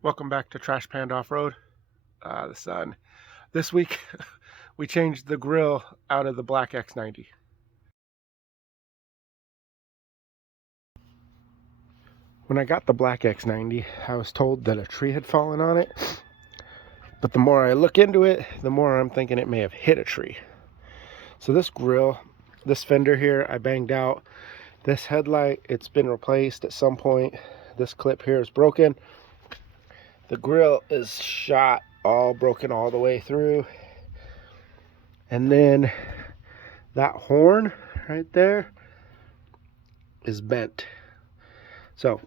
Welcome back to Trash Panda Off-Road, the sun. This week, we changed the grill out of the black X-90. When I got the black X-90, I was told that a tree had fallen on it, but the more I look into it, the more I'm thinking it may have hit a tree. So this grill, this fender here, I banged out. This headlight, it's been replaced at some point. This clip here is broken. The grill is shot, all broken all the way through. And then that horn right there is bent. So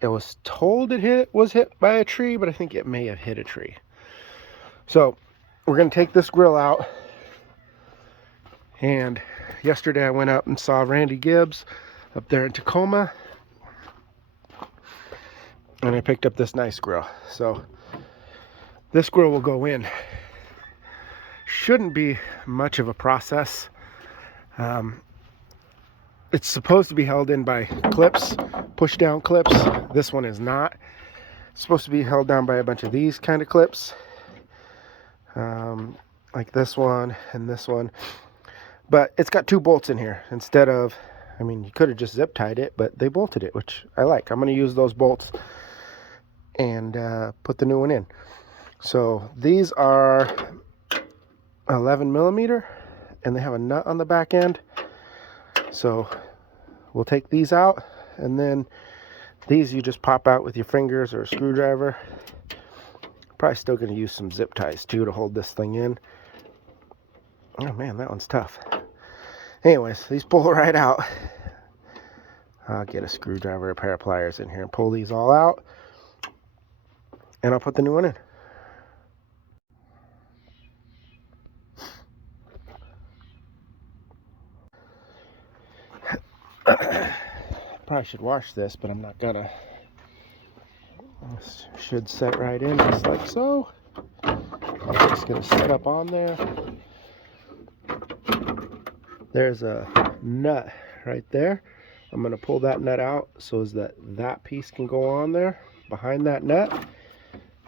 it was told it was hit by a tree, but I think it may have hit a tree. So we're going to take this grill out. And yesterday I went up and saw Randy Gibbs up there in Tacoma. And I picked up this nice grill. So this grill will go in. Shouldn't be much of a process. It's supposed to be held in by clips, push down clips. This one is not. It's supposed to be held down by a bunch of these kind of clips. Like this one and this one. But it's got two bolts in here instead of, I mean, you could have just zip tied it, but they bolted it, which I like. I'm going to use those bolts and put the new one in. So these are 11 millimeter and they have a nut on the back end. So we'll take these out, and then these you just pop out with your fingers or a screwdriver. Probably still going to use some zip ties too to hold this thing in. Oh man, that one's tough. Anyways, these pull right out. I'll get a screwdriver, a pair of pliers in here and pull these all out. And I'll put the new one in. Probably should wash this, but I'm not gonna. This should set right in just like so. I'm just gonna set up on there. There's a nut right there. I'm gonna pull that nut out so that that piece can go on there behind that nut.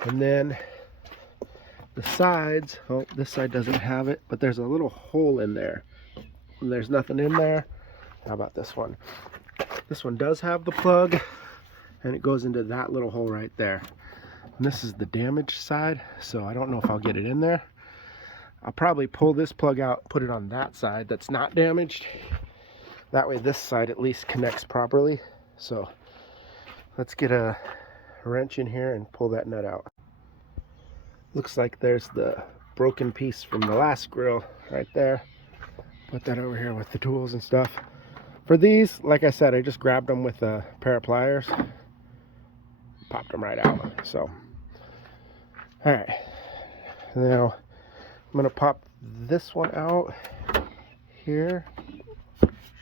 And then the sides, oh, this side doesn't have it, but there's a little hole in there. And there's nothing in there. How about this one? This one does have the plug, and it goes into that little hole right there. And this is the damaged side, so I don't know if I'll get it in there. I'll probably pull this plug out, put it on that side that's not damaged. That way this side at least connects properly. So let's get a wrench in here and pull that nut out. Looks like there's the broken piece from the last grill right there. Put that over here with the tools and stuff. For these, like I said, I just grabbed them with a pair of pliers. Popped them right out. So, alright. Now, I'm going to pop this one out here.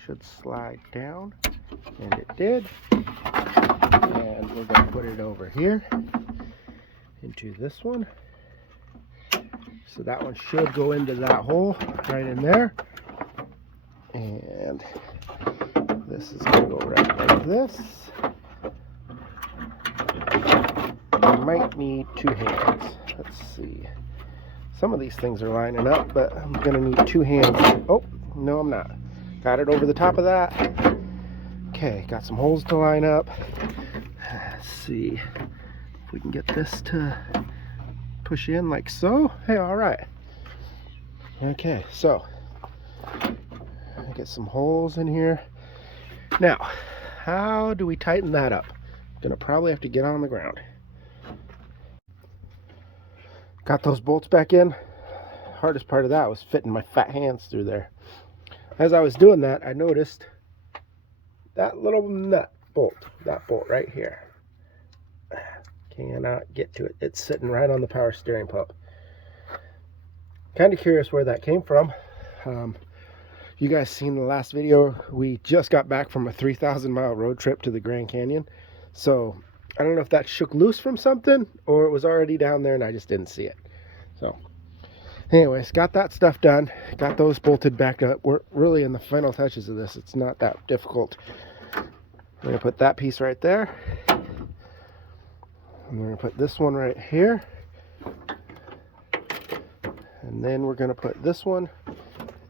Should slide down. And it did. And we're going to put it over here into this one. So that one should go into that hole right in there. And this is going to go right like this. I might need two hands. Let's see. Some of these things are lining up, but I'm going to need two hands. Oh, no, I'm not. Got it over the top of that. Okay, got some holes to line up. Let's see if we can get this to push in like so. Hey, all right. Okay, so get some holes in here. Now, how do we tighten that up? Gonna probably have to get on the ground. Got those bolts back in. Hardest part of that was fitting my fat hands through there. As I was doing that, I noticed that little nut bolt, that bolt right here. Cannot get to it. It's sitting right on the power steering pump. Kind of curious where that came from. You guys seen the last video, we just got back from a 3,000 mile road trip to the Grand Canyon. So I don't know if that shook loose from something or it was already down there and I just didn't see it. So anyways, got that stuff done. Got those bolted back up. We're really in the final touches of this. It's not that difficult. I'm going to put that piece right there. I'm going to put this one right here. And then we're going to put this one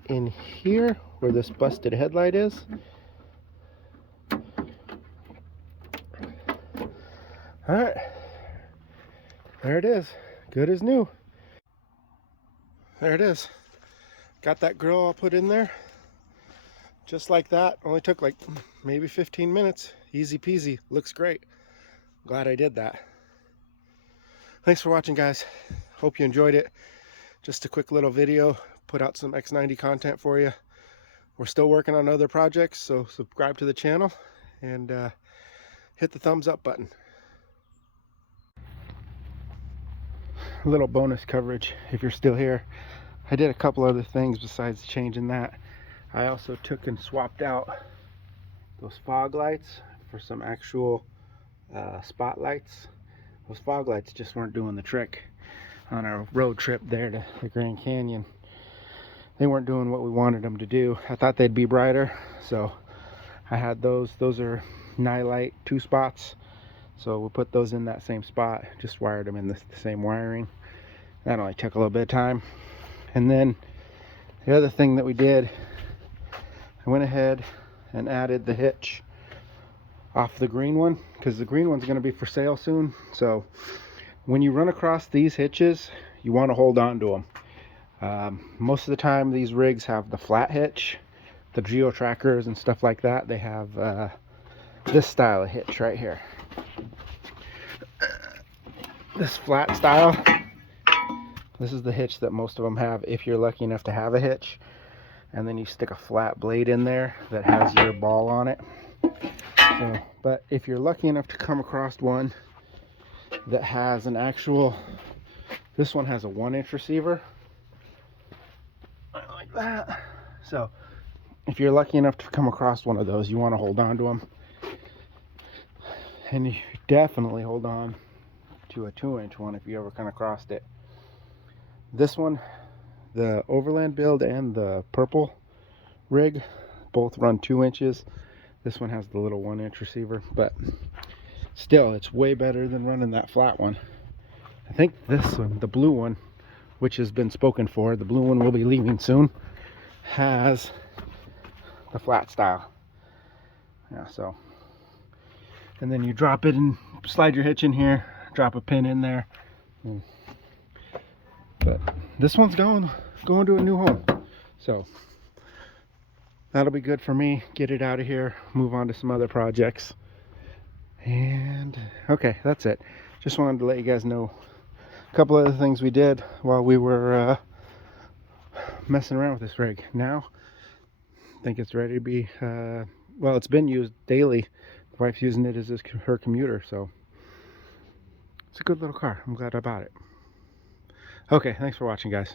in here where this busted headlight is. Alright, there it is. Good as new. There it is. Got that grill all put in there. Just like that. Only took like maybe 15 minutes. Easy peasy. Looks great. Glad I did that. Thanks for watching, guys. Hope you enjoyed it. Just a quick little video. Put out some X-90 content for you. We're still working on other projects, so subscribe to the channel and hit the thumbs up button. A little bonus coverage if you're still here. I did a couple other things besides changing that. I also took and swapped out those fog lights for some actual spotlights. Those fog lights just weren't doing the trick on our road trip there to the Grand Canyon. They weren't doing what we wanted them to do. I thought they'd be brighter, so I had those. Those are nightlight 2 spots. So we put those in that same spot, just wired them in the same wiring. That only took a little bit of time. And then the other thing that we did, I went ahead and added the hitch off the green one, because the green one's going to be for sale soon. So when you run across these hitches, you want to hold on to them. Most of the time these rigs have the flat hitch. The geo trackers and stuff like that, they have this style of hitch right here. This flat style, this is the hitch that most of them have if you're lucky enough to have a hitch. And then you stick a flat blade in there that has your ball on it. So, but if you're lucky enough to come across one that has an actual, this one has a 1-inch receiver like that. So if you're lucky enough to come across one of those, you want to hold on to them. And you definitely hold on to a 2-inch one if you ever come across it. This one, the Overland build and the purple rig, both run 2 inches. This one has the little 1-inch receiver, but still, it's way better than running that flat one. I think this one, the blue one, which has been spoken for, the blue one will be leaving soon, has the flat style. Yeah, so. And then you drop it and slide your hitch in here, drop a pin in there. But this one's going to a new home. So that'll be good for me. Get it out of here, move on to some other projects. And okay, that's it. Just wanted to let you guys know a couple other things we did while we were messing around with this rig. Now I think it's ready to be well, it's been used daily. The wife's using it as her commuter, so it's a good little car. I'm glad I bought it. Okay, thanks for watching, guys.